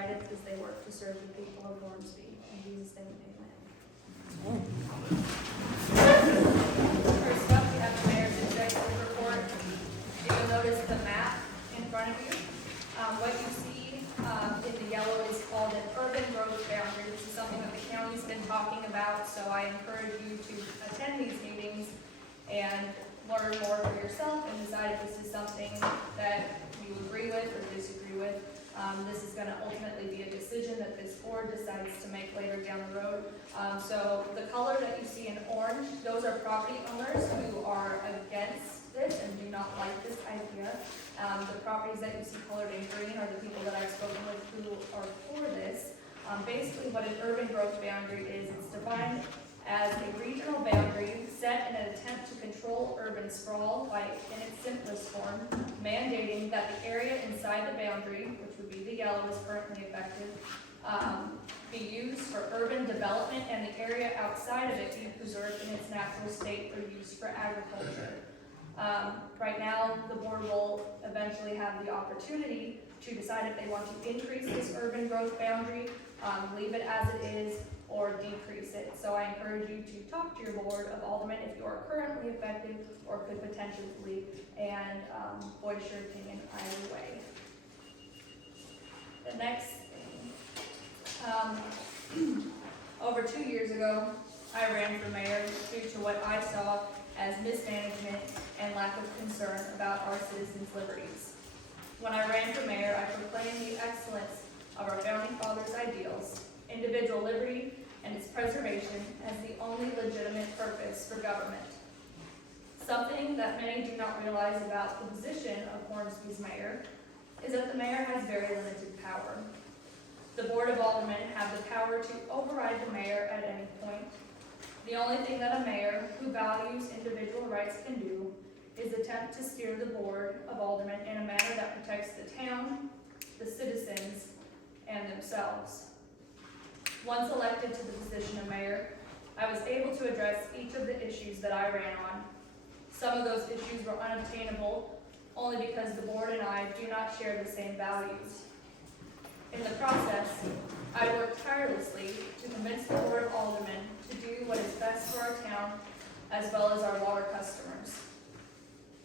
guidance as they work to serve the people of Hornsby. In Jesus' name, amen. First up, we have the mayor's executive report. You'll notice the map in front of you. What you see in the yellow is called an urban growth boundary. This is something that the county's been talking about, so I encourage you to attend these meetings and learn more for yourself and decide if this is something that you agree with or disagree with. This is going to ultimately be a decision that this board decides to make later down the road. So the color that you see in orange, those are property owners who are against this and do not like this idea. The properties that you see colored in green are the people that I've spoken with who are for this. Basically what an urban growth boundary is, it's defined as a regional boundary set in an attempt to control urban sprawl by, in its simplest form, mandating that the area inside the boundary, which would be the yellow is currently affected, be used for urban development and the area outside of it be preserved in its natural state for use for agriculture. Right now, the board will eventually have the opportunity to decide if they want to increase this urban growth boundary, leave it as it is, or decrease it. So I encourage you to talk to your board of aldermen if you are currently affected or could potentially, and voice your opinion either way. The next thing, over 2 years ago, I ran for mayor due to what I saw as mismanagement and lack of concern about our citizens' liberties. When I ran for mayor, I proclaimed the excellence of our founding fathers' ideals, individual liberty, and its preservation as the only legitimate purpose for government. Something that many do not realize about the position of Hornsby's mayor is that the mayor has very limited power. The Board of Aldermen have the power to override the mayor at any point. The only thing that a mayor who values individual rights can do is attempt to steer the Board of Aldermen in a manner that protects the town, the citizens, and themselves. Once elected to the position of mayor, I was able to address each of the issues that I ran on. Some of those issues were unobtainable only because the board and I do not share the same values. In the process, I worked tirelessly to convince the Board of Aldermen to do what is best for our town as well as our water customers.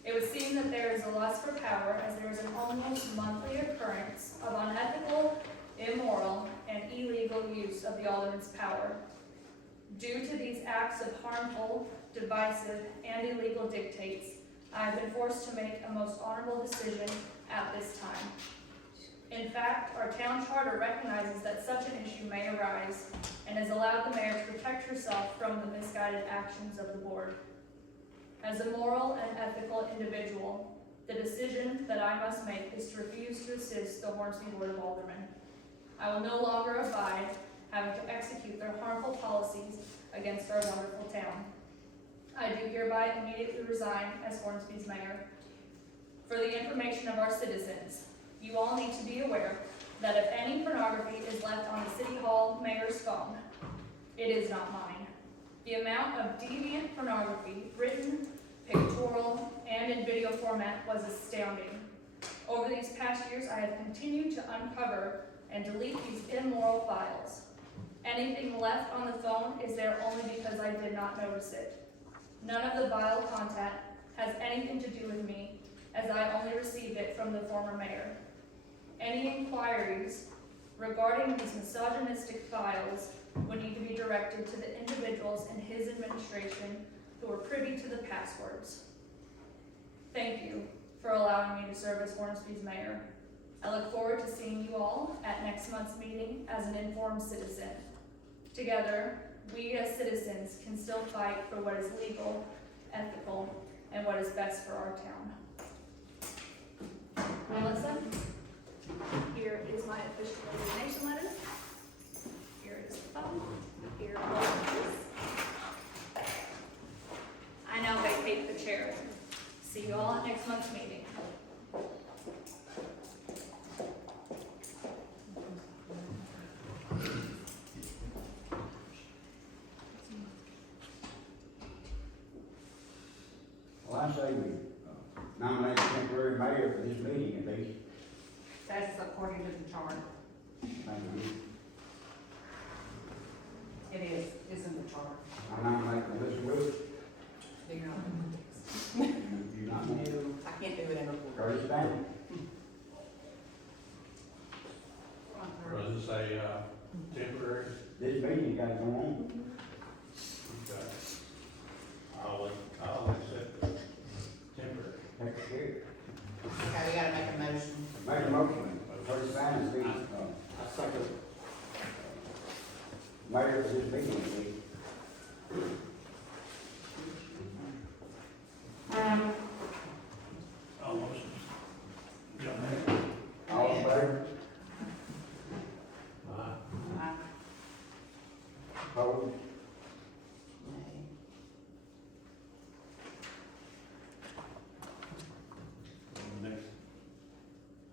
It would seem that there is a lust for power as there is an almost monthly occurrence of unethical, immoral, and illegal use of the alderman's power. Due to these acts of harmful, divisive, and illegal dictates, I have been forced to make a most honorable decision at this time. In fact, our town charter recognizes that such an issue may arise and has allowed the mayor to protect herself from the misguided actions of the board. As a moral and ethical individual, the decision that I must make is to refuse to assist the Hornsby Board of Aldermen. I will no longer abide having to execute their harmful policies against our wonderful town. I do hereby immediately resign as Hornsby's mayor. For the information of our citizens, you all need to be aware that if any pornography is left on the City Hall mayor's phone, it is not mine. The amount of deviant pornography, written, pictorial, and in video format was astounding. Over these past years, I have continued to uncover and delete these immoral files. Anything left on the phone is there only because I did not notice it. None of the vile content has anything to do with me, as I only received it from the former mayor. Any inquiries regarding these misogynistic files would need to be directed to the individuals in his administration who are privy to the passwords. Thank you for allowing me to serve as Hornsby's mayor. I look forward to seeing you all at next month's meeting as an informed citizen. Together, we as citizens can still fight for what is legal, ethical, and what is best for our town. Melissa, here is my official resignation letter. Here is the phone. Here are all of this. I now vacate the chair. See you all at next month's meeting. Well, I say we nominate a temporary mayor for this meeting at least. That's according to the charter. Thank you. It is, it's in the charter. I nominate Melissa Willis. Figure out You nominate No, I can't do it in a board. Curtis Bannon. Or is this a, temporary? This meeting got to go on. Okay. I'll accept the temporary. Take care. Okay, we gotta make a motion. Make a motion. Curtis Bannon be, I second. mayor for this meeting, please. All motions. Yeah, man. All in favor? Opposed?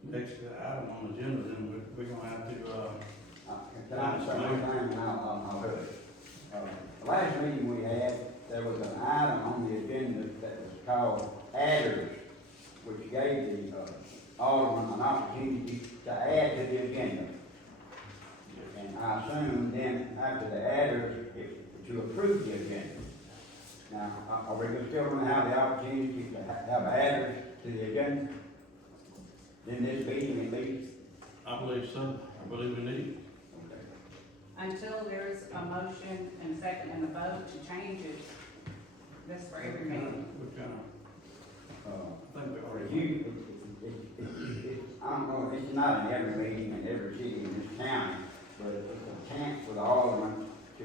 Next item on the agenda, then we're gonna have to, Can I say one thing, and I'll do it? The last meeting we had, there was an item on the agenda that was called adders, which gave the alderman an opportunity to add to the agenda. And I assume then after the adders, to approve the agenda. Now, are we still gonna have the opportunity to have adders to the agenda? In this meeting at least? I believe so, I believe we need. Until there's a motion and second and a vote to change it, that's for every meeting. We kind of, I think we Or already. I don't know, it's not in every meeting in every city in this county, but it's a chance for the alderman to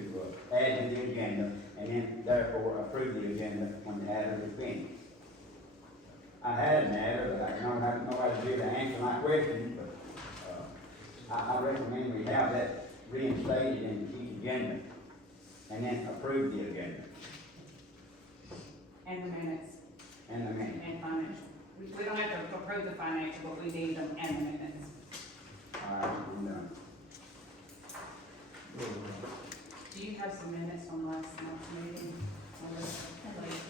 add to the agenda and then therefore approve the agenda when the adder is finished. I had an adder, but I don't have nobody here to answer my question, but I recommend we have that reinstated in each agenda and then approve the agenda And the minutes and the minutes. and financial. We don't have to approve the financial, but we need them and the minutes. All right, I'm done. Do you have some minutes from last month's meeting? Please.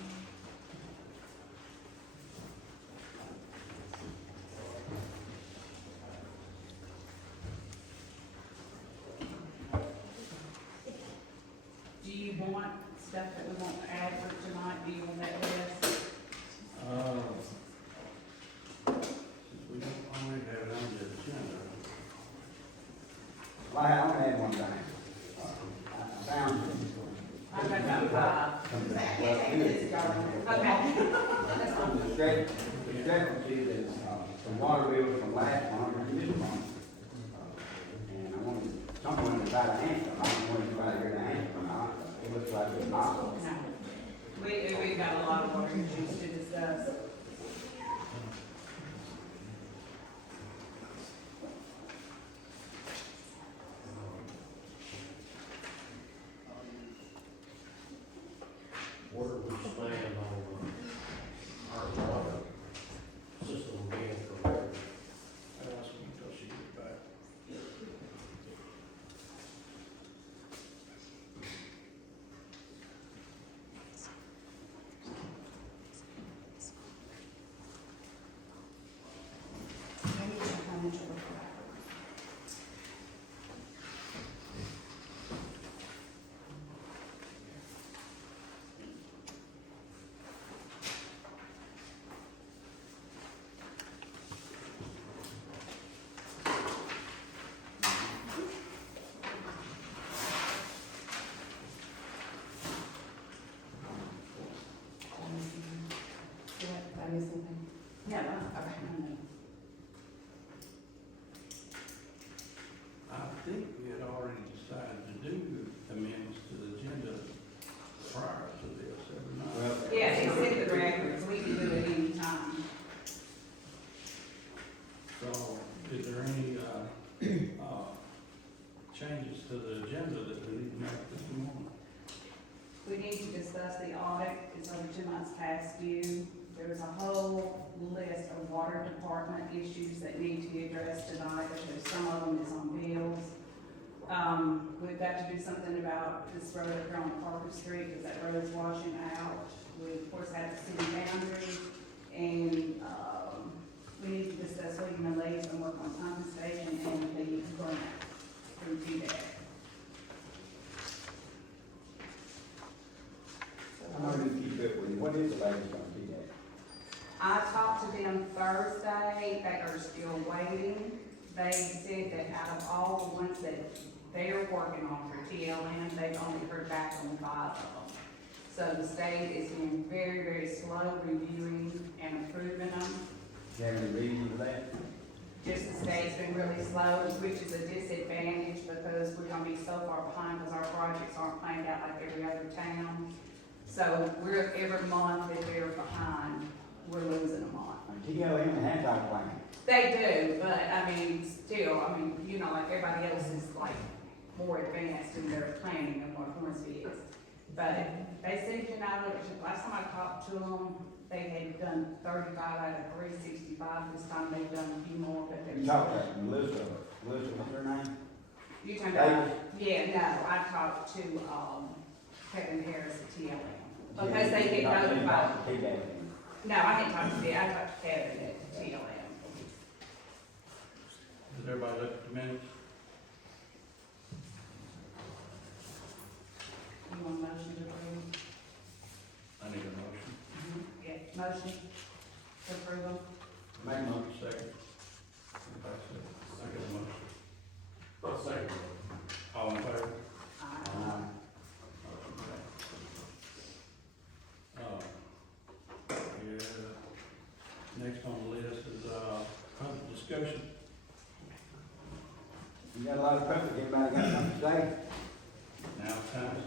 Do you want stuff that we want to add for tonight? Do you want that list? Since we don't already have it on the agenda. Well, I only had one thing. I found it. I've got number five. Well, Okay. That's fine. The discrepancy that's, from water bills from last month and this month. And I wanted someone to try to answer, I don't want anybody here to answer or not, it looks like it's not. No. We've got a lot of water issues to discuss. Where we stand on our water system being prepared. I'll ask them until she gets back. Maybe it's a financial report. Did I miss anything? No. Okay. I think we had already decided to do amendments to the agenda prior to this every night. Well, Yeah, it's in the records, we can do it anytime. So, is there any, changes to the agenda that we need to make this morning? We need to discuss the audit, it's over 2 months past due. There's a whole list of water department issues that need to be addressed tonight, because some of them is on bills. We've got to do something about this road up here on Parker Street, because that road is washing out. We of course have the city boundaries, and, we need to discuss William and Lee's and work on compensation and the grant. I talked to them Thursday, they are still waiting. They said that out of all the ones that they're working on for TLM, they've only heard back on 5 of them. So the state is being very, very slow reviewing and approving them. You have any reason for that? Just the state's been really slow, which is a disadvantage because we're gonna be so far behind because our projects aren't planned out like every other town. So we're, every month that they're behind, we're losing a month. TLM has our plan. They do, but I mean, still, I mean, you know, like everybody else is like more advanced in their planning than what Hornsby is. But they said, you know, last time I talked to them, they had done 35 out of 365. This time they've done a few more, but You they're. talked to Elizabeth, what's her name? You talking about? Yeah, no, I talked to, Kevin Harris at TLM. Because they get notified. No, I didn't talk to Kevin, I talked to Kevin at TLM. Does everybody look at the minutes? You want a motion to approve? I need a motion. Yeah, motion to approve them. Make a motion. Second. I get a motion. I'll second. All in favor? Yeah, next on the list is, public discussion. You got a lot of public, everybody got something to say? Now it's time to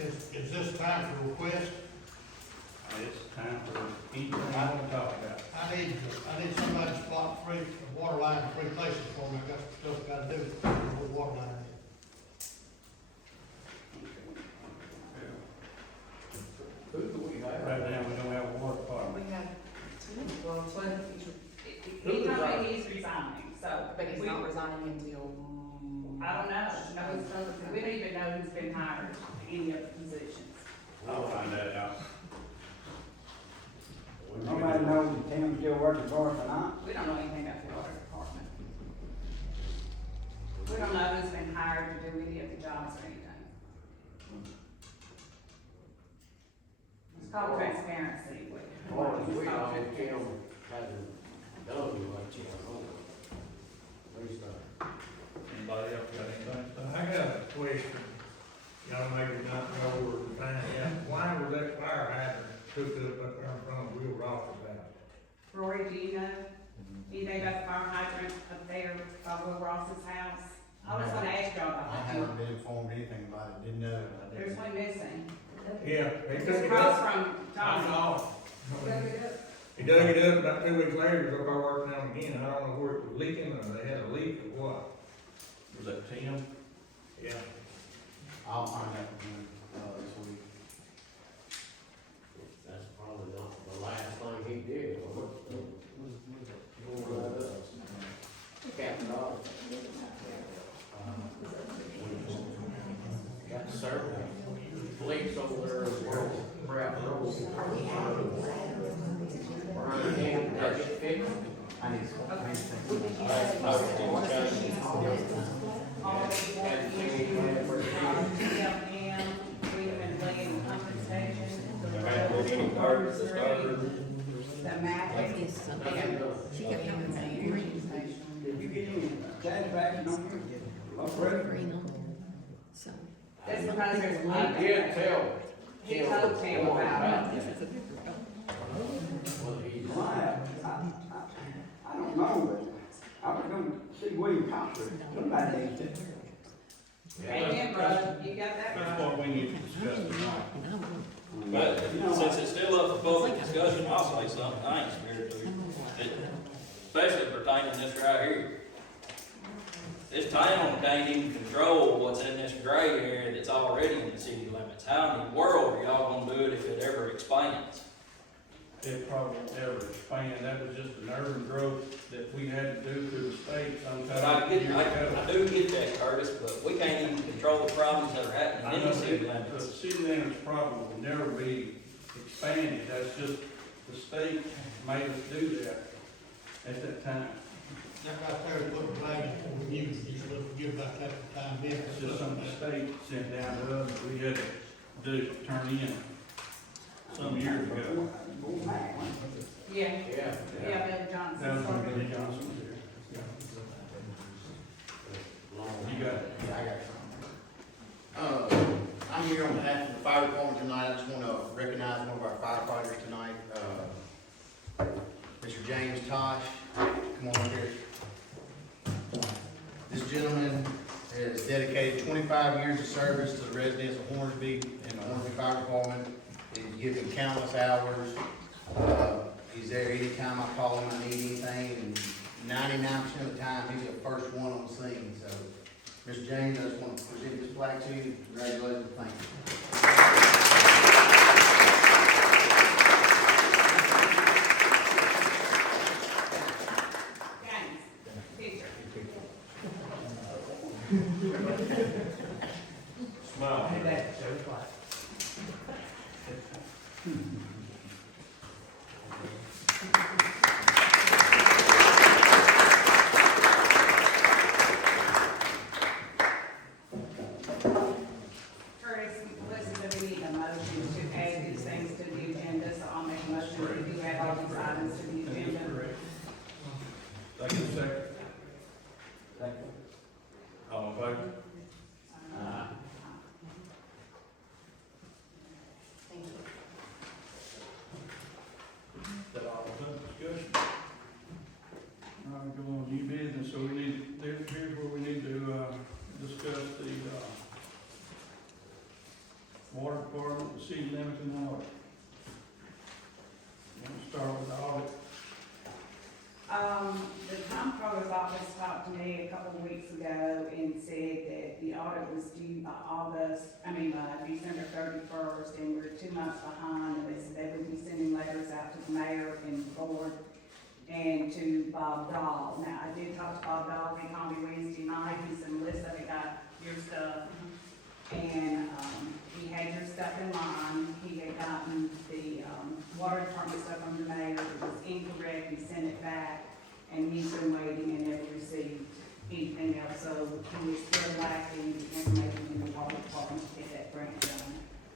say, Is this time for request? it's time for anything I want to talk about. I need somebody to spot a water line in 3 places for me. I got some stuff I gotta do with the water line. Who do we have? Right now, we don't have a water department. We have two, well, he told me he's resigning, so. But he's we- not resigning until. I don't know, we don't even know who's been hired in any of the positions. I'll find that out. Nobody knows if Tim's still working for us or not? We don't know anything about the water department. We don't know who's been hired to do any of the jobs or anything. It's called transparency. Or we know if Kim hasn't done what she has on. At least, Anybody else got anything to say? I got a question. Y'all maybe not know or find out. Why was that fire hydrant hooked up there in front of Will Ross's house? Rory, do you know? Do you know about the fire hydrant up there by Will Ross's house? I was gonna ask y'all about I that. haven't been informed anything about it, didn't know. There's one missing. Yeah, he took It's it across up. from I Johnny. saw. He dug it up about 2 weeks later, he was up there working on it again. I don't know where it was leaking or they had a leak or what. Was that Tim? Yeah. I'll find out from him, this week. that's probably not the last thing he did, was Captain Dodd. Got several leaks over there as well. Brad Rose. Brian Ham, that get fixed. I need some. Okay. All the water issues, TLM, we've been laying the pumping station, the mapping. She kept coming to me. Did you get any satisfaction on your Green on there. So. That's because there's. I did tell. He told Tim about it. It's a different. Well, he's. Why, I don't know, but I was gonna see William Coster, somebody needs to. Amen, brother, you got that That's right. what we need to discuss tonight. But You know, since it's still up for public discussion, I'll say something I ain't scared to. Especially pertaining to this right here. This town can't even control what's in this gray area that's already in the city limits. How in the world are y'all gonna do it if it ever expands? It probably won't ever expand, that was just an urban growth that we had to do through the state But sometime I years get, ago. I do get that, Curtis, but we can't even control the problems that are I happening in know the city that the limits. city limits problem will never be expanded, that's just, the state made us do that at that time. That right there is what the flag is for, you should forget about that for the time being. It's just something the state sent down to us, that we had to do, turn in some years ago. Go back, Yeah, Yeah. yeah, Bill Johnson. That was when started. Billy Johnson was here. Yeah. Long. You got it. Yeah, I got some. I'm here on behalf of the fire department tonight. I just want to recognize one of our firefighters tonight, Mr. James Tosh. Come on up here. This gentleman has dedicated 25 years of service to the residents of Hornsby and the Hornsby Fire Department. He's given countless hours. He's there anytime I call him, I need anything, and 99% of the time, he's the first one on the scene. So, Mr. James, I just want to present this plaque to you. Congratulations, thank you. James, picture. Smile. Curtis, listen, we need a motion to add these things to the agenda, so I'll make a motion that we do add all these items to the That is agenda. correct. Second. Second. All in favor? Thank you. That all done, discussion? All right, go on, new business, so we need, here's where we need to, discuss the, water department, the city limits and water. We'll start with the audit. The comptroller's office talked to me a couple of weeks ago and said that the audit was due by December 31st, and we're 2 months behind, and they said they would be sending letters out to the mayor and the board and to Bob Dahl. Now, I did talk to Bob Dahl, he called me Wednesday night, he said, Melissa, I got your stuff, and, he had your stuff in line, he had gotten the, water department stuff from the mayor, it was incorrect, he sent it back, and he's been waiting and never received anything else, so he was still lacking information in the water department to get that grant done,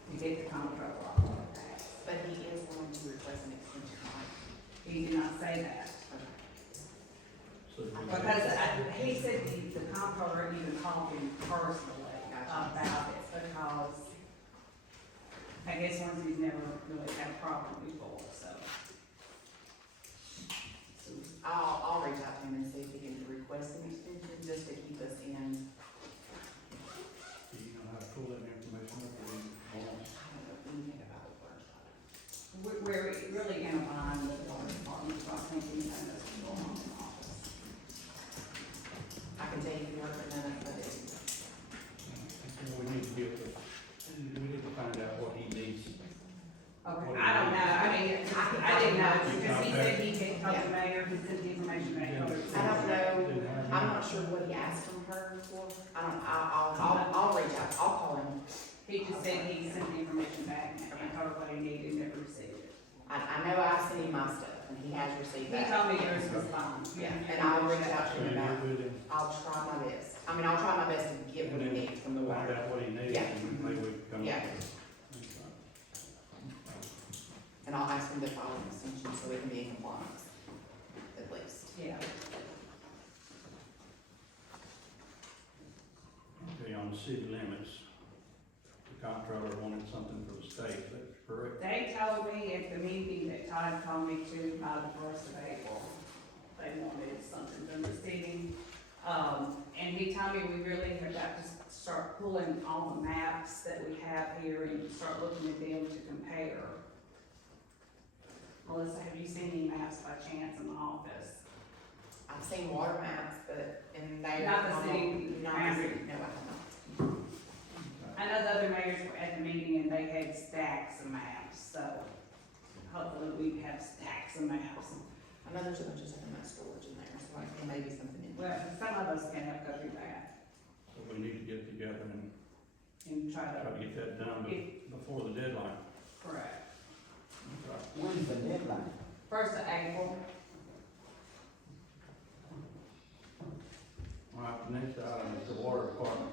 to get the comptroller off of that. But he is going to request an extension, right? He did not say that. So we- Because he said the comptroller even called him personally about it, because I guess Hornsby's never really had a problem before, so. I'll reach out to him and see if he can request an extension, just to keep us in. Do you know how to pull that information up, or you want us? I don't know anything about it first. We're really in a bind with the water department, so I think we know what's going on in the office. I can tell you the work for none of it. We need to get the, we need to find out what he needs. Okay, I don't know, I mean, I didn't know, because he said he had talked to the mayor, he sent the information back. I don't know, I'm not sure what he asked from her for. I'll reach out, I'll call him. He just said he sent the information back, and told her what he needed, and never received it. I know I've sent him my stuff, and he has received He that. told me yours was fine. Yeah, and I'll reach out to him You're about, with him, I'll try my best. I mean, I'll try my best to get what he needs from the find water. out what he needs, Yeah. and maybe we can come up Yeah. with. And I'll ask him to file an extension so we can be in compliance, at least. Yeah. Okay, on the city limits, the comptroller wanted something for the state, that's correct? They told me at the meeting that Todd called me to by the 1st of April, they wanted something from the city. And he told me we really have got to start pulling all the maps that we have here and start looking at them to compare. Melissa, have you seen any maps by chance in the office? I've seen water maps, but in there. Not the city Not the boundary. city, no, I have not. I know the other mayors were at the meeting and they had stacks of maps, so hopefully we have stacks of maps. I know there's a bunch of stuff in that storage in there, so like, there may be something in there. Well, some of us can have go through that So we need to get together and and try try to, to get that done before the deadline. correct. Okay. When's the deadline? 1st of April, All right, the next item is the water department.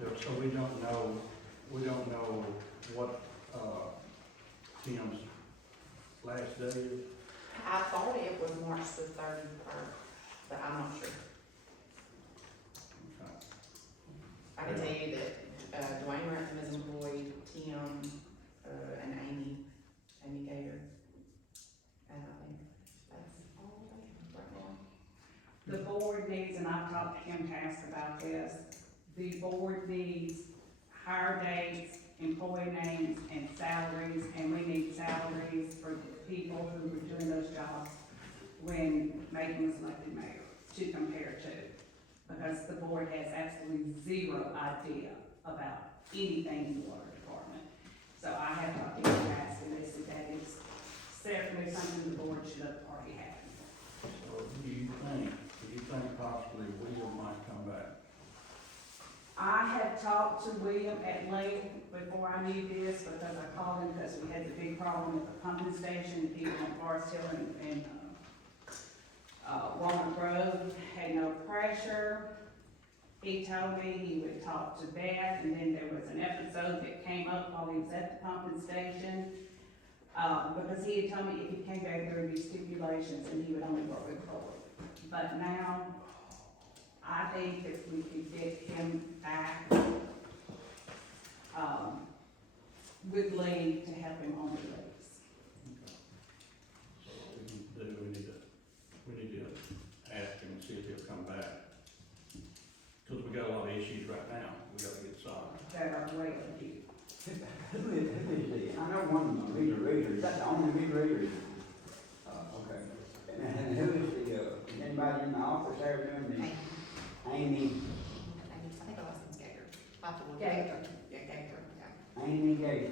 They'll So we don't know what, Tim's last day is? I thought it was March the 31st, but I'm not sure. Okay. I can tell you that, Dwayne Rantham is employed, Tim, and Amy Gator. And I think that's all they have right now. The board needs, and I've talked to Kim Task about this, the board needs hire dates, employee names, and salaries, and we need salaries for the people who were doing those jobs when Megan was elected mayor to compare to. Because the board has absolutely zero idea about anything in the water department. So I have talked to Kim Task, and they said that is certainly something the board should have already had. So do you think possibly Will might come back? I had talked to William at length before I knew this, because I called him because we had the big problem with the pumping station, people on Forest Hill and Walnut Grove had no pressure. He told me he would talk to Beth, and then there was an episode that came up while he was at the pumping station. Because he had told me if he came back, there would be stipulations and he would only work with Boyd. But now, I think if we could get him back, with Lee to help him on the lease. So what we need to ask him and see if he'll come back. Cause we got a lot of issues right now, we gotta get solved. That are way overdue. Who is the, I know one of them, meter reader, is that the only meter reader? Okay. And who is the, is anybody in the office there doing the, Amy, I think I lost some Gator. I'll have to look. Gator. Yeah, Gator, yeah. Amy Gator?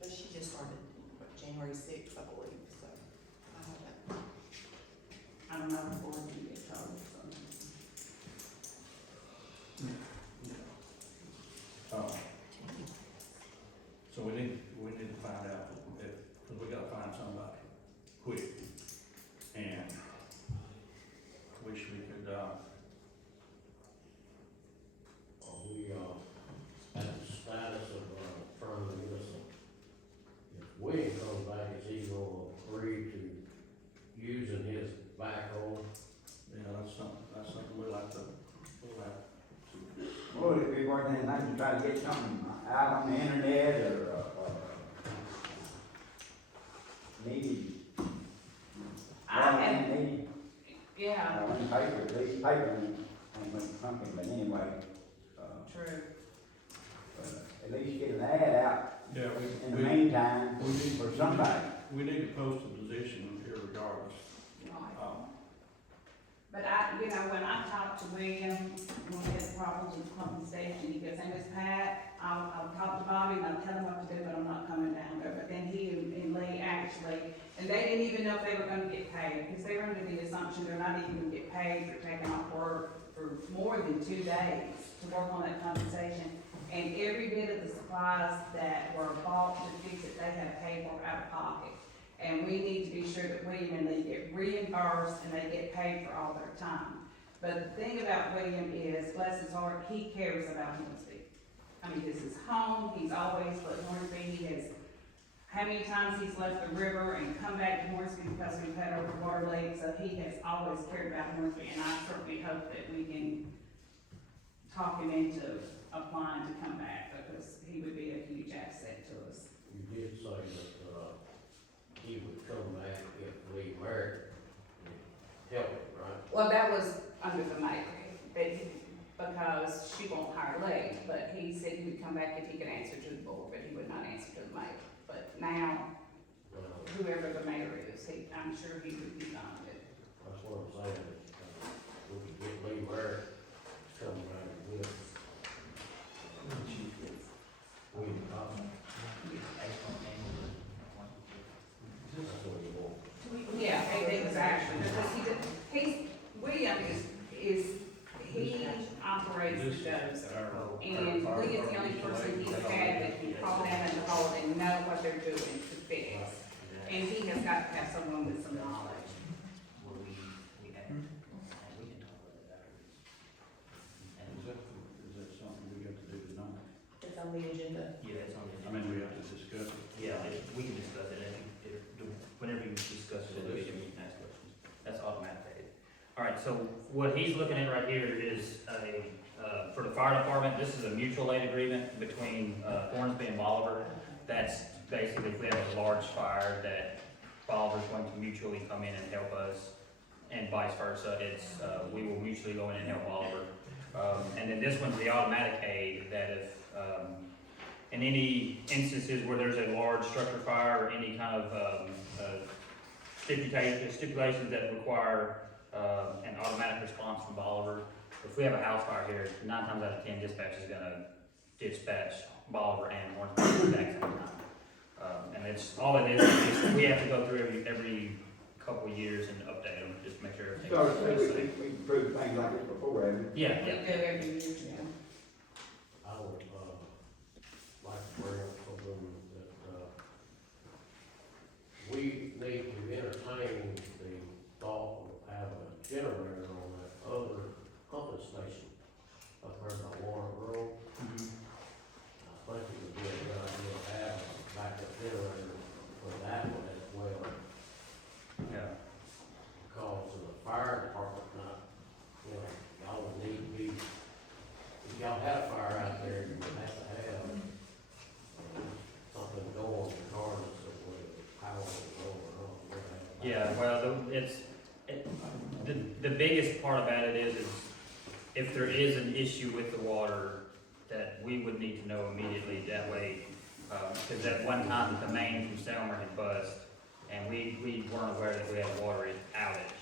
But she just started, January 6th, I believe, so. I have that. I don't know if the board can get told, so. So we need to find out if, cause we gotta find somebody quick. And wish we could, Are we, at the status of, trying to get us if William comes back, is he gonna agree to using his backhoe? that's something we'll have to. Would it be worth anything to try to get something out on the internet or needed? Needed, Yeah, in paper, at least paper ain't something, but anyway, true. at least get an ad out Yeah, in the meantime we need- for somebody. We need to post a position here regardless. Right. But when I talked to William, when we had problems with the pumping station, he goes, "Hey, Miss Pat, I'll talk to Bobby and I'll tell him what to do, but I'm not coming down there." But then he and Lee actually, and they didn't even know if they were gonna get paid, because they were under the assumption they're not even gonna get paid for taking off work for more than 2 days to work on that pumping station. And every bit of the supplies that were bought to fix it, they had paid for out of pocket. And we need to be sure that William and Lee get reimbursed and they get paid for all their time. But the thing about William is, bless his heart, he cares about Hornsby. I mean, this is home, he's always put Hornsby, he has, how many times he's left the river and come back to Hornsby because we've had our water leak, so he has always cared about Hornsby, and I certainly hope that we can talk him into applying to come back, because he would be a huge asset to us. You did say that, he would come back if we married, help him, right? Well, that was under the mayor, because she won't hire Lee, but he said he would come back if he could answer to the board, but he would not answer to the mayor. But now, Well, whoever the mayor is, I'm sure he would be on it. that's what I'm saying, we could get Lee Merritt to come back with. We can talk. That's what we want. Yeah, exactly, because William he operates the dozer. And Lee is the only person he's had that can call down in the hole and know what they're doing to fix. got to have someone with some knowledge. Well, we have, we can talk about that after. Is that something we got to do tonight? It's on the agenda. Yeah, it's on the. I mean, we have to discuss it. Yeah, we can discuss it, whenever you discuss it, you can ask questions, that's automatic. All right, so what he's looking at right here is for the fire department, this is a mutual aid agreement between, Hornsby and Bolivar. That's basically if we have a large fire that Bolivar's going to mutually come in and help us, and vice versa, it's, we will mutually go in and help Bolivar. And then this one's the automatic aid, that if, in any instances where there's a large structure fire or any kind of, stipulations that require, an automatic response from Bolivar, if we have a house fire here, 9 times out of 10, dispatch is gonna dispatch Bolivar and Hornsby at the exact same time. And it's, all it is we have to go through every couple of years and update them, just to make sure everything's So, safe. we proved things like this before, haven't we? Yeah, We yeah. do every year, yeah. I would, like to bring up something that, we need to entertain the thought of having a generator on that other pumping station up there by Warren Road. Mhm. I think it would be a good idea to have a backup generator for that one as well, Yeah. because of the fire department, not, you know, y'all would need to be, if y'all had a fire out there, you would have to have something going regardless of whether the power is on or not. Yeah, well, the biggest part about it is if there is an issue with the water, that we would need to know immediately, that way, because at one time, the main from Selmer had bust, and we weren't aware that we had a water outage.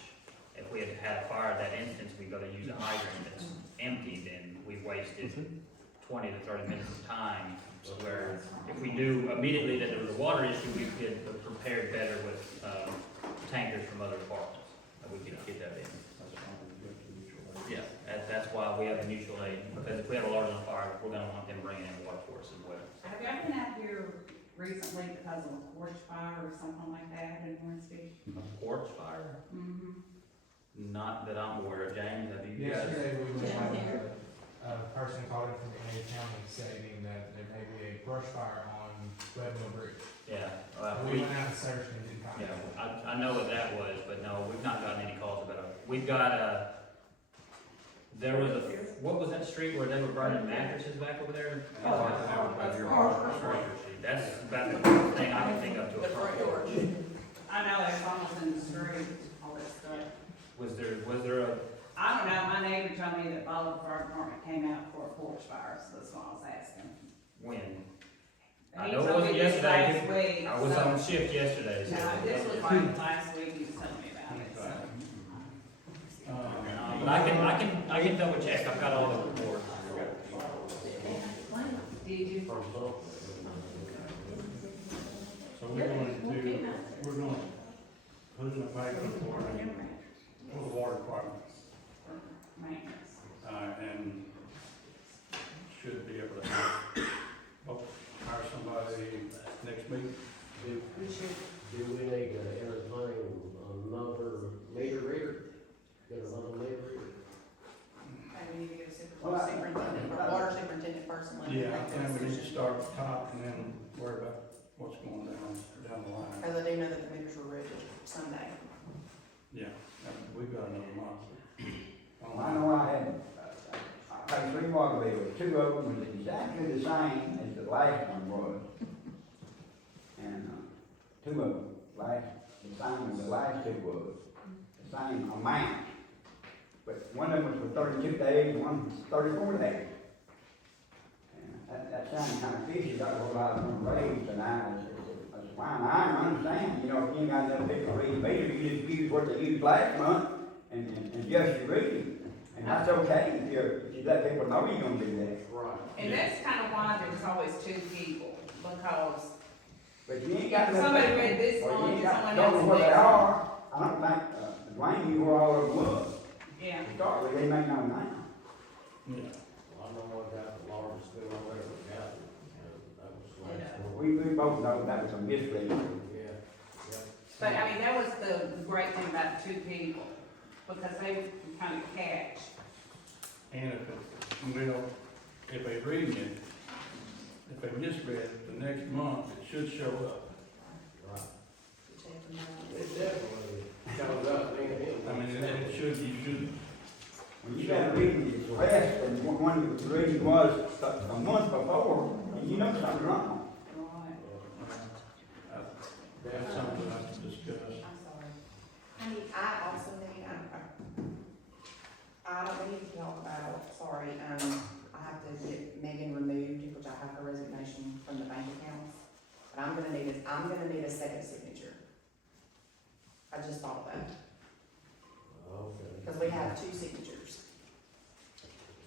If we had had a fire at that instance, we go to use a hydrant that's empty, then we've wasted 20 to 30 minutes of time. Where if we knew immediately that there was a water issue, we could have prepared better with, tankers from other departments, we could get that in. That's something we have to mutual aid. Yeah, that's why we have a mutual aid, because if we have a large enough fire, we're gonna want them bringing in water for us as well. Have y'all been out here recently because of a porch fire or something like that in Hornsby? A porch fire? Mm-hmm. Not that I'm aware of. James, have you guys? Yesterday, we Yeah, had a person called in from the county stating that there may be a brush fire on Webmo Bridge. Yeah, We went out and searched and didn't find yeah, it. I know what that was, but no, we've not gotten any calls about it. We've got, there was a, what was that street where they were burning mattresses back over there? That's about the closest thing I can think of to a The front door. I know it's almost in the street, all that stuff. Was there a, I don't know, my neighbor told me that Bolivar Fire Department came out for a porch fire, so that's why I was asking. when? I He know it told wasn't me this yesterday, last week, I was so- on shift yesterday, so. No, this was like last week, he was telling me about it, so. But I can double check, I've got all the reports. Did you? From something. So we're gonna put in a paper for the water department, Maintenance. and should be able to hire somebody next meeting. Do we need to entertain another meter reader? Get another meter reader? I need to get a Well, superintendent, or water superintendent first, and let me Yeah, make I that think we need to decision. start at the top and then worry about what's going down the line. Cause I do know that the meters were ready Sunday. Yeah, we've got another month. Well, I know I had, I paid 3 water bills, 2 of them was exactly the same as the last one was. And, 2 of them, the same as the last 2 was, the same amount. But one of them was for 32 days, one was 34 days. And that sounded kind of fishy, got a whole lot of them raised tonight. I said, why, and I understand, you know, if you ain't got enough people to read meters, you just use what they used last month and adjust your reading. And that's okay if you let people know you're gonna do that. Right. And that's kind of why there's always 2 people, because But you ain't got enough. somebody people, read this or you one, ain't got- someone don't know else where they next. are. I don't think, Dwayne knew where all of them was. Yeah. To start with, they may know now. Yeah. Well, I know I got the largest bill I ever got, and that was last one. We both know that was a misreading. Yeah, yeah. But I about two people, because they can kind of catch. And if they read it, if they misread it, the next month, it should show up. Right. Check them out. It definitely shows up, I mean, it should, you should, When you got reading this last, and one the reading was a month before, and you know something wrong. Right. that's something I have to discuss. I'm sorry. I also need, I don't need to talk about, sorry, I have to get Megan removed, which I have her resignation from the bank accounts. But I'm gonna need a second signature. I just thought of that, Okay. because we have two signatures.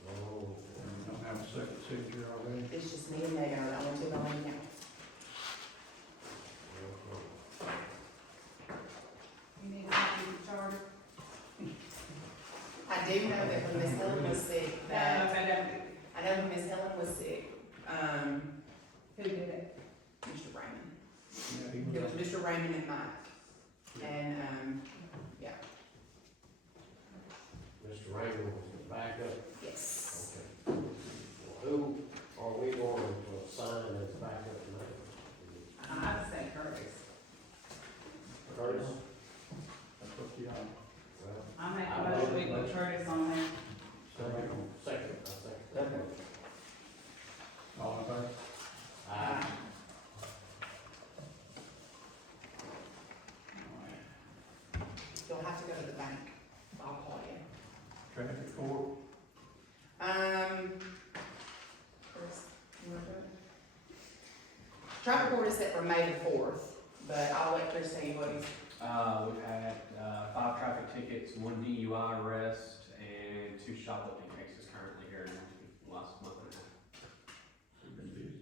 Oh, You don't have a second signature already? It's just me and Megan are the only two on the accounts. okay. You need a copy of the charter? I do know that when Miss Helen was sick, that, I know when Miss Helen was sick, Who did it? Mr. Raymond. Yeah, he It was was, Mr. Raymond and Mike, and, yeah, Mr. Raymond was the backup. yes. Okay. Well, who are we going to assign as backup now? I'd say Curtis. Curtis? that's what you have. Well, I make a motion, we put Curtis on there. Second. second, I second. All in favor? Aye. You'll have to go to the bank, I'll call you. Traffic court, Chris, you wanna do it? Traffic court is set for May the 4th, but I'll let Chris tell you what he's, We've had 5 traffic tickets, 1 DUI arrest, and 2 shoplifting cases currently here in the last month and a half. we've been busy.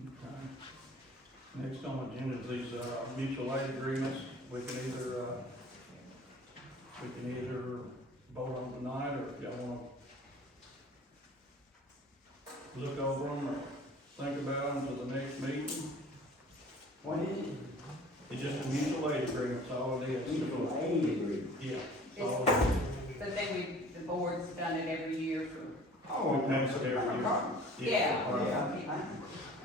Okay. Next on the agenda is these, mutual aid agreements. We can either vote on tonight, or if y'all wanna look over them, or think about them to the next meeting. What is it? It's just a mutual aid agreement, that's all it is. Mutual aid agreement. Yeah. It's all it is. the thing the board's done it every year for, Oh, We've done it every year. Yeah. all right. Yeah.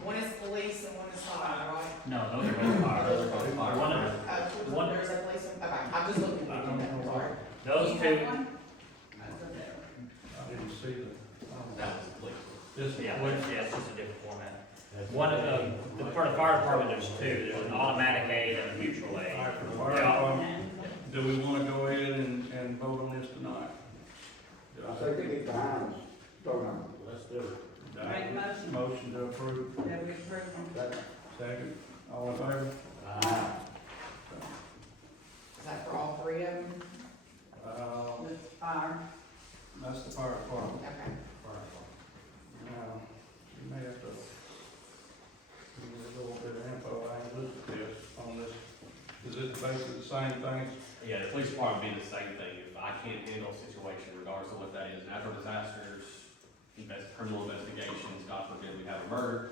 one is police and one is fire, right? No, those are both fire, those are both fire. One of, One- There's a police one, okay, I'm just looking I at don't it, know. sorry. those You two, have one? I didn't see the, That was the police. this, yeah, what, yeah, it's just a different format. That's- One of for the fire department, there's 2, there's an automatic aid and a mutual aid. all right, for the fire Yeah. department, do we wanna go ahead and vote on this tonight? I say we get behind us, start on. Let's do it. Make a motion. Motion to approve, That we approve them. That, second, all in favor? Aye. Is that for all three of them? The fire. That's the fire department. Okay. Now, you may have to give me a little bit of info, I ain't looked at this, on this, is it basically the same thing? Yeah, the police department would be the same thing. If I can't handle a situation, regardless of what that is, natural disasters, criminal investigations, God forbid we have a murder,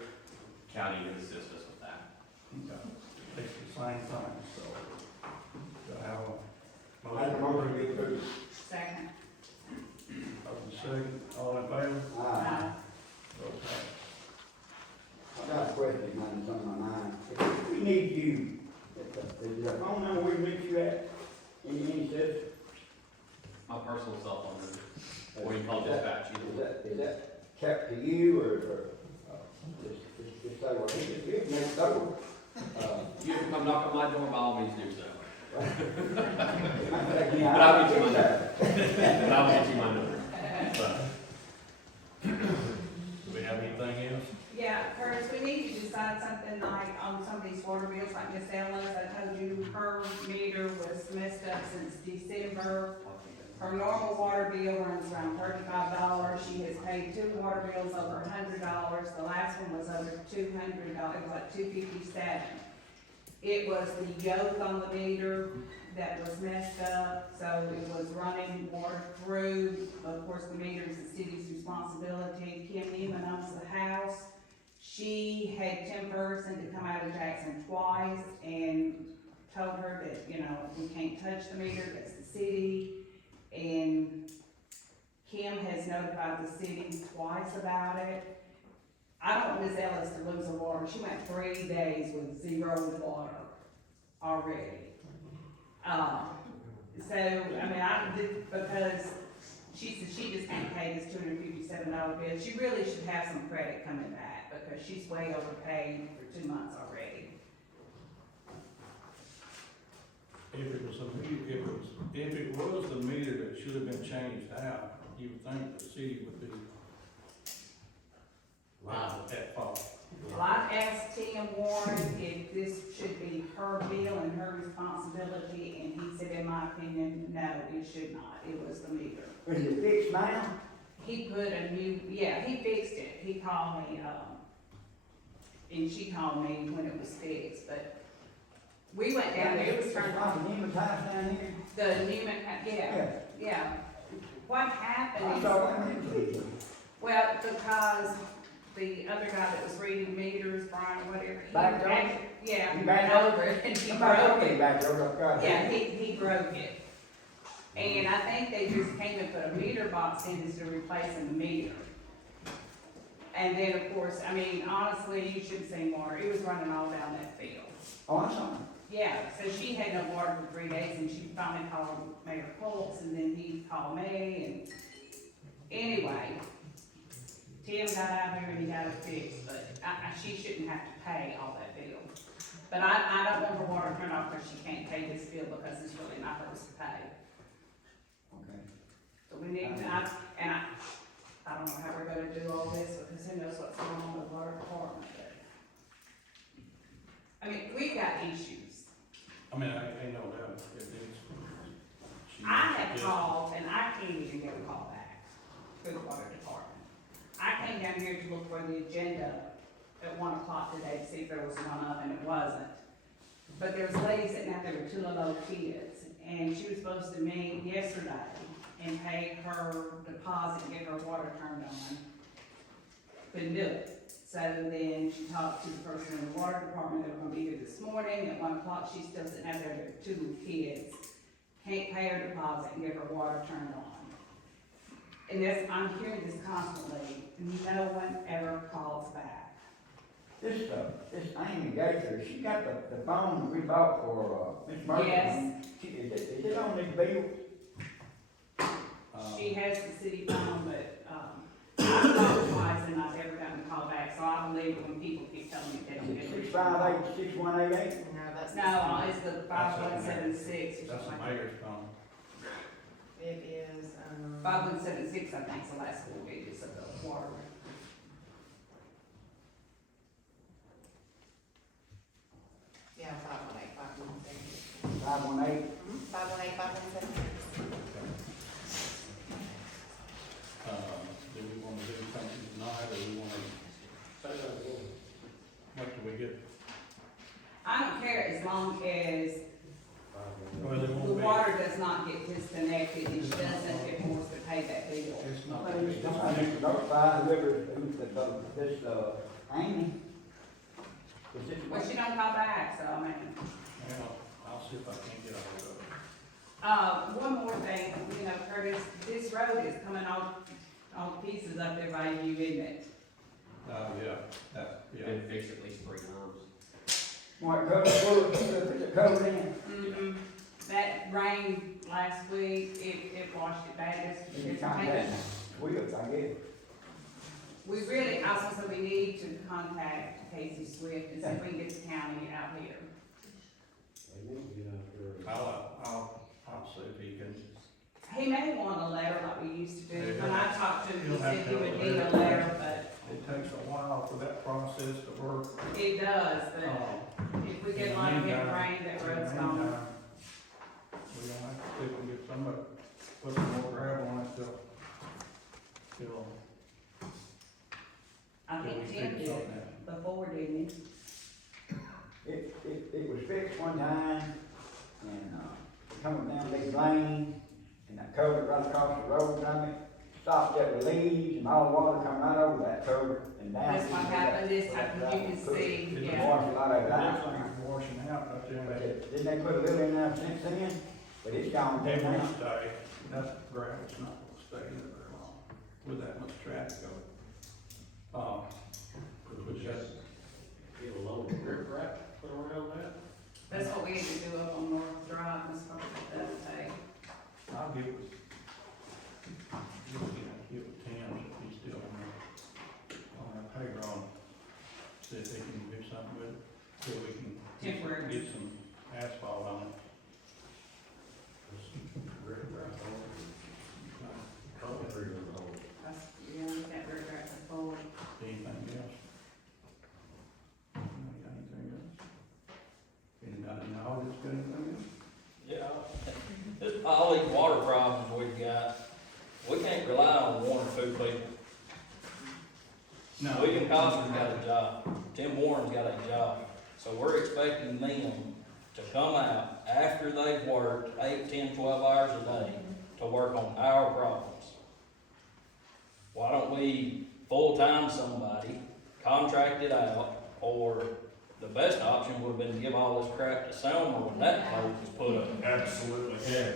county can assist us with that. Okay. It's the same thing, so, do I have a I motion? motion we approve. Second. Motion second, all in favor? Aye. Okay. I got a question, man, it's on my mind. If we need you, is there a phone number we can reach you at? Any citizen? My personal cell phone number, or you can call dispatch either. Is that kept to you, or, just say, well, he just lives next door? You can come knock on my door, by all means do so. But But I'll get you my number. But I'll get you my number. But Do we have anything else? Yeah, Curtis, we need to decide something like on some of these water bills, like Miss Ellis, I told you her meter was messed up since December. Her normal water bill runs around $35, she has paid 2 water bills over $100, the last one was over $200, it was like $257. It was the yoke on the meter that was messed up, so it was running water through. Of course, the meter is the city's responsibility. Kim Neiman owns the house. She had Tim Ferguson to come out of Jackson twice and told her that, you know, we can't touch the meter, that's the city. And Kim has notified the city twice about it. I don't want Ms. Ellis to lose her water. She went 3 days with 0 water already. So, I mean, I did, because she said she just can't pay this $257 bill. She really should have some credit coming back, because she's way overpaid for 2 months already. If it was the meter that should have been changed out, you would think the city would be at fault. Well, I asked Tim Warren if this should be her bill and her responsibility, and he said, in my opinion, no, it should not. It was the meter. Is it fixed now? He put a new, yeah, he fixed it. He called me, and she called me when it was fixed, but we went down there, it was turned Like on. the Neiman's house down here? The Newman, yeah. What happened I is, saw that in the TV. well, because the other guy that was reading meters, Brian, whatever. he Backed backed- over? Yeah, He he backed ran over it and he Somebody broke told me it. back there, I've got it. Yeah, he broke it. And I think they just came and put a meter box in instead of replacing the meter. And then, of course, I mean, honestly, you should have seen water. It was running all down that field. Oh, I saw it. Yeah, so she had no water for 3 days, and she finally called Mayor Colts, and then he called me, and anyway, Tim got out here and he got it fixed, but she shouldn't have to pay all that bill. But I don't want her water turned off because she can't pay this bill, because it's really not hers to pay. Okay. So we need to, I don't know how we're gonna do all this, because who knows what's going on with the water department, but. I mean, we've got issues. I mean, I know that, if it's. she- I have yes. called, and I can't even get a call back through the water department. I came down here to look for the agenda at 1 o'clock today to see if there was one up, and it wasn't. But there was a lady sitting out there with 2 little kids, and she was supposed to meet yesterday and pay her deposit and get her water turned on. Couldn't do it. So then she talked to the person in the water department that were gonna be here this morning. At 1 o'clock, she's still sitting out there with 2 little kids. Can't pay her deposit and get her water turned on. And this, I'm hearing this constantly, and no one ever calls back. This Amy Gaither, she got the phone that we bought for, Miss Murphy. Yes. Is it on this bill? She has the city phone, but, I've called twice and I've never gotten a call back, so I believe when people keep telling me they don't get it. 658-6188? No, that's. No, it's the 5176 or That's something the like that. mayor's phone. It is, 5176, I think, is the last 4 digits of the water. yeah, 518, 517. 518? 518, 517. Do we wanna do something tonight, or we wanna, what do we get? I don't care as long as Well, it the won't be, water does not get disconnected and she doesn't get forced to pay that bill. it's not I gonna mean, be, somebody needs to notify whoever, this, Amy. Is this Well, she don't call back, so I mean. well, I'll see if I can get a hold of it. One more thing, you know, Curtis, this road is coming all pieces up there by you, isn't it? Yeah, yeah. Been fixed at least 3 times. What, is it covered in? Mm-hmm. That rain last week, it washed it bad, You contact Wills, I guess. we really, also, we need to contact Casey Swift and see if we can get the county out here. I'll see if he can, He may want a letter like we used to do. When I talked to him, he He'll have said to he have would a need a letter. letter, but it takes a while for that process to work. it does, but if we get a lot of heavy rain, that road's gone. We're gonna have to see if we can get somebody, put some more gravel on it till I think we Tim figure did something out. before, didn't he? It was fixed one time, and, right across the road from it, stopped at the leaves and all the water come right over that culvert and down. That's what happened this time, you can see, It yeah. washed a lot of it It out. looks like it's washing out right there. But didn't they put a little in there since then? But it's gone They down. won't stay, that gravel's not gonna stay in there very long with that much traffic of it. Which is, Get a load of rip rap, put around that. That's what we had to do up on North Drive, that's what that day. I'll get with, get with Tim, if he's still on our payroll, see if they can do something with it, so we can Temporary. get some asphalt on it. Rip rap on it. Concrete on it. That's, yeah, we can't regret the forward. Anything else? Anybody got anything else? Anybody know that's got anything else? Yeah, this, all these water problems we've got, we can't rely on one or two people. William Costner's got a job, Tim Warren's got a job, so we're expecting them to come out after they've worked 8, 10, 12 hours a day to work on our problems. Why don't we full-time somebody, contract it out, or the best option would have been to give all this crap to Selma when that post was put up. Absolutely. Yeah.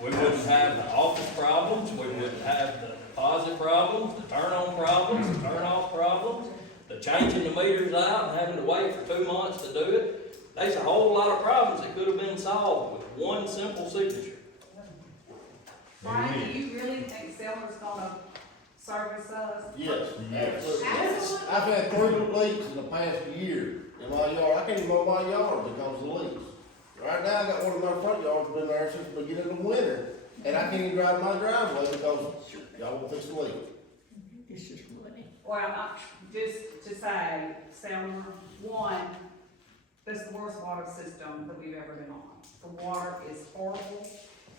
We wouldn't have the office problems, we wouldn't have the deposit problems, the turn-on problems, the turn-off problems, the changing the meters out and having to wait for 2 months to do it. There's a whole lot of problems that could have been solved with one simple signature. Brian, do you really think Selmer's gonna service us? Yes, absolutely. Absolutely. I've had 3 leaks in the past year in my yard. I can't even mow my yard because of the leaks. Right now, I got one of my front yards been there since the beginning of the winter, and I can't even drive my driveway because y'all won't fix the leak. It's just money. Well, just to say, Selmer, one, this is the worst water system that we've ever been on. The water is horrible.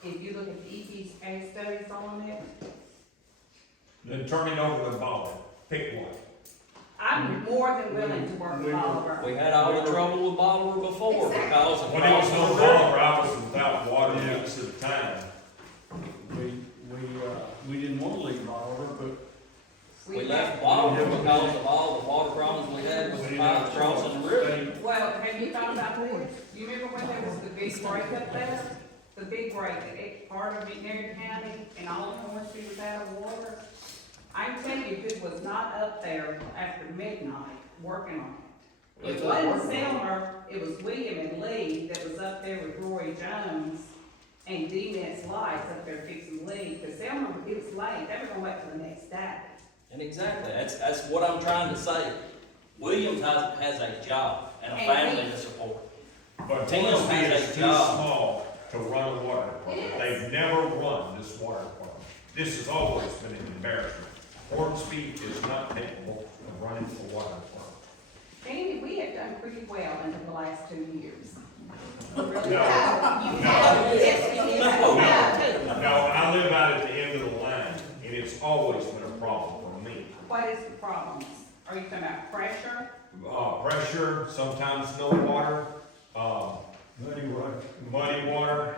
If you look at the EPA studies on it, Then turn it over to the ball, pick one. I'm more than willing to work with Oliver. We had all the trouble with Bolivar before because of. When it was no longer, I was without water leaks at the time. We didn't want to leave Oliver, but We left Bolivar because of all the water problems we had with the pipes crossing the river. Well, have you thought about this? You remember when there was the big break up there? The big break, part of McNair County and all of Hornsby was out of water? I can tell you who was not up there after midnight working on it. It wasn't Selmer, it was William and Lee that was up there with Roy Jones and D-Net's lights up there fixing Lee, because Selmer, it was late, they were gonna wait till the next day. And exactly, that's what I'm trying to say. Williams has a job and a And family to support. But Tim Hornsby has is a too job. small to run a water department. They've never run this water department. This has always been an embarrassment. Hornsby is not capable of running a water department. Andy, we have done pretty well in the last 2 years. No, You no. have, yes, you have. No, I live out at the end of the line, and it's always been a problem for me. What is the problems? Are you talking about pressure? Pressure, sometimes no water, muddy water,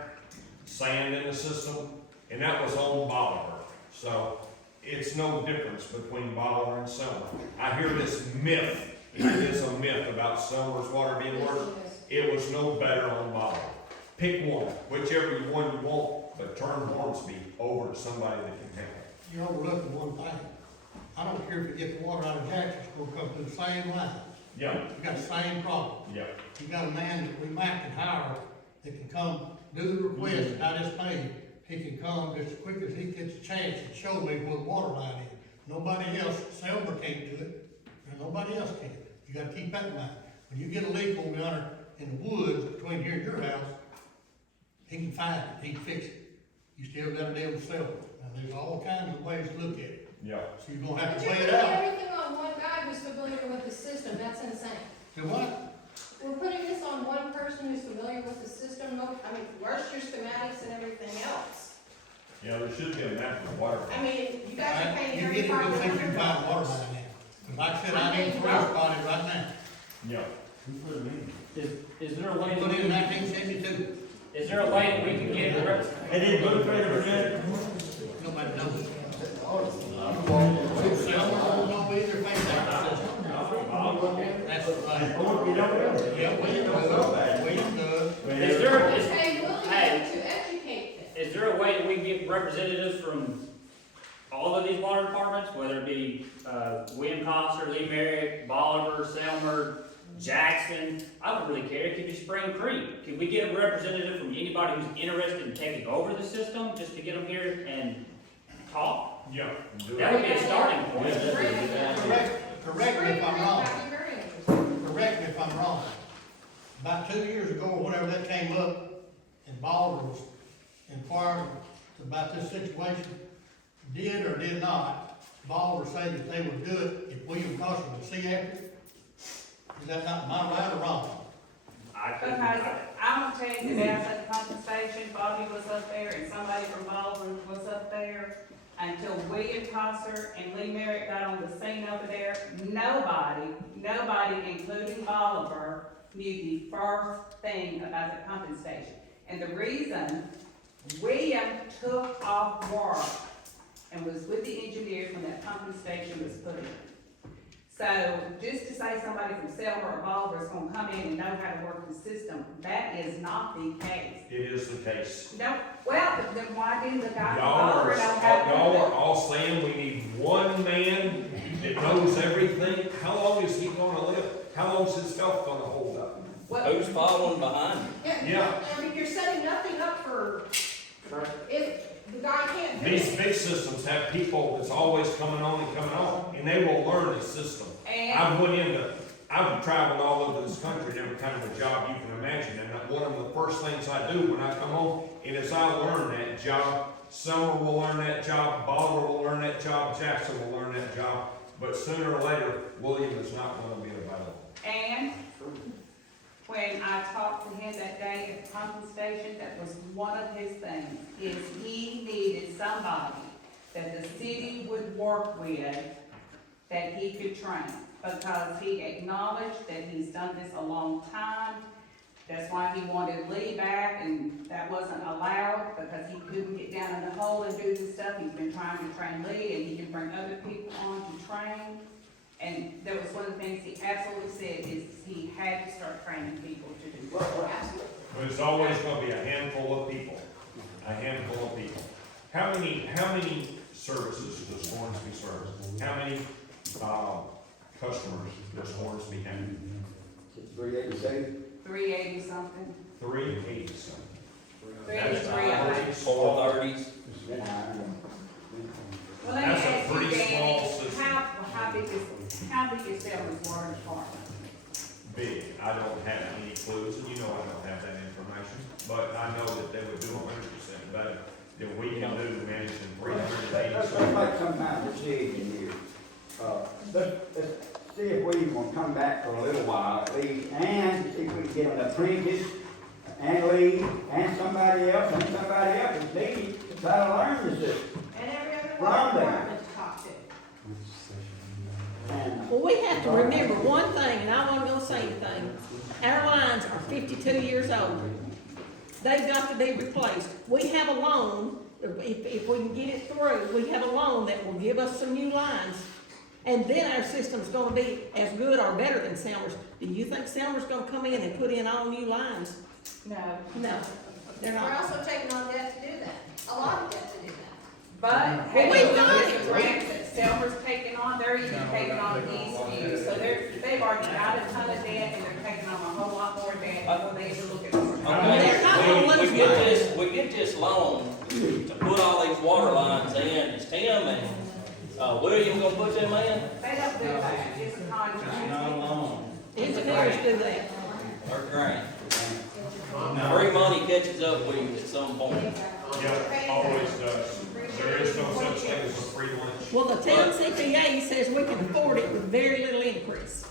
sand in the system, and that was on Bolivar. So it's no difference between Bolivar and Selmer. I hear this myth, it is a myth about Selmer's water being worse. It was no better on Bolivar. Pick one, whichever one you want, but turn Hornsby over to somebody that can handle it. You're overlooking one thing. I don't care if you get the water out of Jackson, it's gonna come through the same line. Yeah, You got the same problem. yeah. You got a man that we might can hire that can come do the request and I just paid. He can come just as quick as he gets a chance and show me where the water line is. Nobody else, Selmer can't do it, and nobody else can. You gotta keep that in mind. When you get a leak over yonder in the woods between here and your house, he can find it, he can fix it. You still gotta deal with Selmer. Now, there's all kinds of ways to look at it. Yeah. So you're gonna have But to you're weigh it putting out. everything on one guy who's familiar with the system, that's insane. Do what? We're putting this on one person who's familiar with the system, where's your schematics and everything else? Yeah, there should be a map of water. I mean, you guys are paying You every get it, go see if you can find $500. water line now. 'Cause like I said, I need a fresh spotted right now. Yeah. Is there a way, Put in 1972. is there a way that we can get, They didn't vote for it, nobody knows. Selma don't know either, think that. That's right. Yeah, William does. Is there, is, Okay, Willie, hey. to educate them. is there a way that we can get representatives from all of these water departments, whether it be, William Coster, Lee Merrick, Bolivar, Selmer, Jackson? I don't really care, it could be Spring Creek. Can we get a representative from anybody who's interested in taking over the system, just to get them here and talk? Yeah. do That it. would be a starting point. Correct me if I'm wrong. Correct me if I'm wrong. About 2 years ago, or whenever that came up, and Baldwin was inquiring about this situation, did or did not, Baldwin say that they would do it if William Coster would see after it? Is that not, am I right or wrong? I couldn't, Because I'm gonna tell you that down at the pumping station, Bobby was up there and somebody from Baldwin was up there. Until William Coster and Lee Merritt got on the scene over there, nobody, including Bolivar, knew the first thing about the pumping station. And the reason William took off work and was with the engineers when that pumping station was put in. So just to say somebody from Selma or Bolivar is gonna come in and know how to work the system, that is not the case. It is the case. No, well, then why didn't the guy from Y'all Bolivar are, know how to do y'all are that? all saying we need one man that knows everything. How long is he gonna live? How long is his health gonna hold up? Well, Who's following behind you? Yeah. I mean, you're setting nothing up for, if the guy can't do These it. big systems have people that's always coming on, and they will learn the system. And, I've traveled all over this country, every kind of a job you can imagine, and one of the first things I do when I come home, is I learn that job. Summer will learn that job, Bolivar will learn that job, Jackson will learn that job, but sooner or later, William is not gonna be available. and when I talked to him that day at the pumping station, that was one of his things, is he needed somebody that the city would work with, that he could train. Because he acknowledged that he's done this a long time. That's why he wanted Lee back, and that wasn't allowed, because he couldn't get down in the hole and do the stuff. He's been trying to train Lee, and he can bring other people on to train. And that was one of the things he absolutely said, is he had to start training people to do that. But it's always gonna be a handful of people, How many services does Hornsby serve? How many, customers does Hornsby have? 387? 380 something, 380 something. 383, I think. 430s. Well, let me That's a ask you, pretty small Danny, system. how big is Selma's water department? Big, I don't have any clues, and you know I don't have that information, but I know that they would do 100% better than we can do managing 380 Let's something. make some kind of decision here. Let's see if we can come back for a little while at least, and see if we can get an apprentice, and Lee, and somebody else is needed to try to learn the system. And every other Wrong water there. department to talk to. And, Well, we have to remember one thing, and I wasn't gonna say anything. Our lines are 52 years old. They've got to be replaced. We have a loan, if we can get it through, we have a loan that will give us some new lines. And then our system's gonna be as good or better than Selmer's. Do you think Selmer's gonna come in and put in all new lines? No. No, they're We're not. also taking on debt to do that, a lot of debt to do that. But, Well, hey, we've look done at it. the grants that Selmer's taking on, they're even taking on Eastview, so they've already got a ton of debt, and they're taking on a whole lot more debt before they even look at this. They're not gonna Okay, lose we get money. this, we get this loan to put all these water lines in, is Tim and, William gonna put them in? They don't do that, it's a contract. Engineers do that. Or grant? Free money catches up with you at some point. Yeah, always does. There is no such thing as a free lunch. Well, the town CPA says we can afford it with very little increase.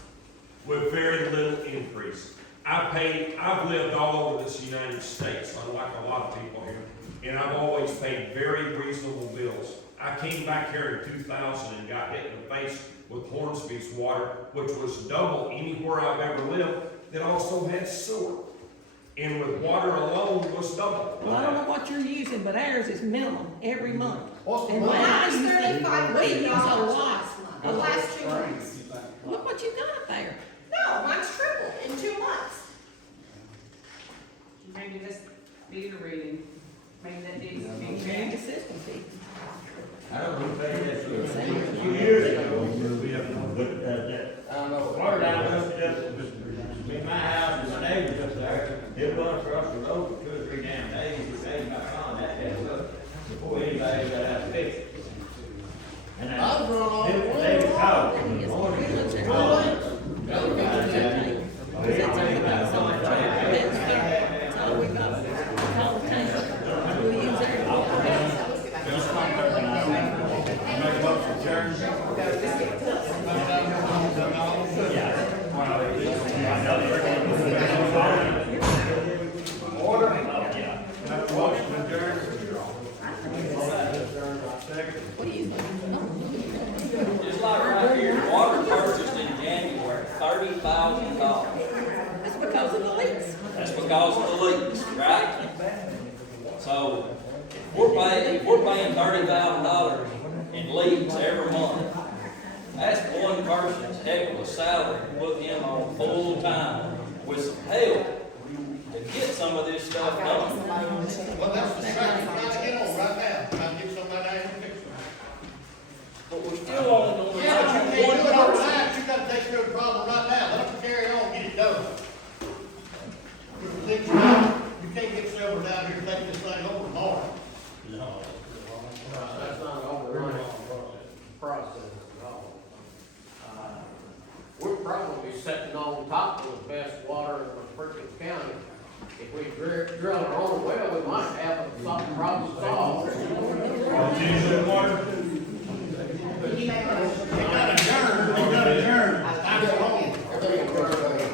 With very little increase. I've lived all over this United States, unlike a lot of people here, and I've always paid very reasonable bills. I came back here in 2000 and got hit in the face with Hornsby's water, which was double anywhere I've ever lived, that also had sewer. and with water alone was double. Well, I don't know what you're using, but ours is minimum every month. What's the And when money? I use it, $35 we use a lot. last month, the last 2 months. Look what you got there. No, mine's tripled in 2 months. Maybe this need a reading, maybe that needs to be Maybe changed. the system fee. I don't know if that's A few years ago, we have looked at that. I know. Water line up just between my house and my neighbors up there, it runs across the road for 2 or 3 damn days, back on, that up, before anybody got out to fix it. And I've run all the way. they was called. Yes, Morning. we looked at Well, it. Because that's all we got, so much. That's all we got. All the time. We use it. What do you? Just like right here, water purchased in January, $30,000. It's because of the leaks. That's because of the leaks, right? So, if we're paying $30,000 in leaks every month, that's one person's heck of a salary to put him on full time with some help to get some of this stuff done. Well, that's the track we're trying to get on right now, trying to get somebody out here to fix it. But we're still only gonna Yeah, but you charge one can't do it person. overnight, you gotta take care of the problem right now, let them carry on, get it done. With the leaks now, you can't get Silver down here and take this thing over tomorrow. No, that's not an overnight process at all. We're probably sitting on top of the best water in the freaking county. If we drill our own well, we might have some problem solved. Did you make a motion? You gotta adjourn, you gotta adjourn, I go home.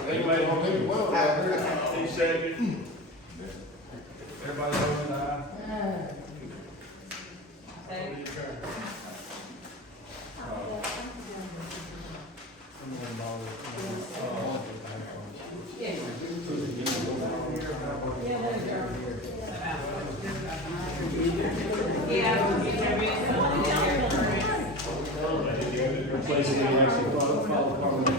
Anybody want to, well, He said, everybody voted aye. Yeah. Replace it, we actually follow the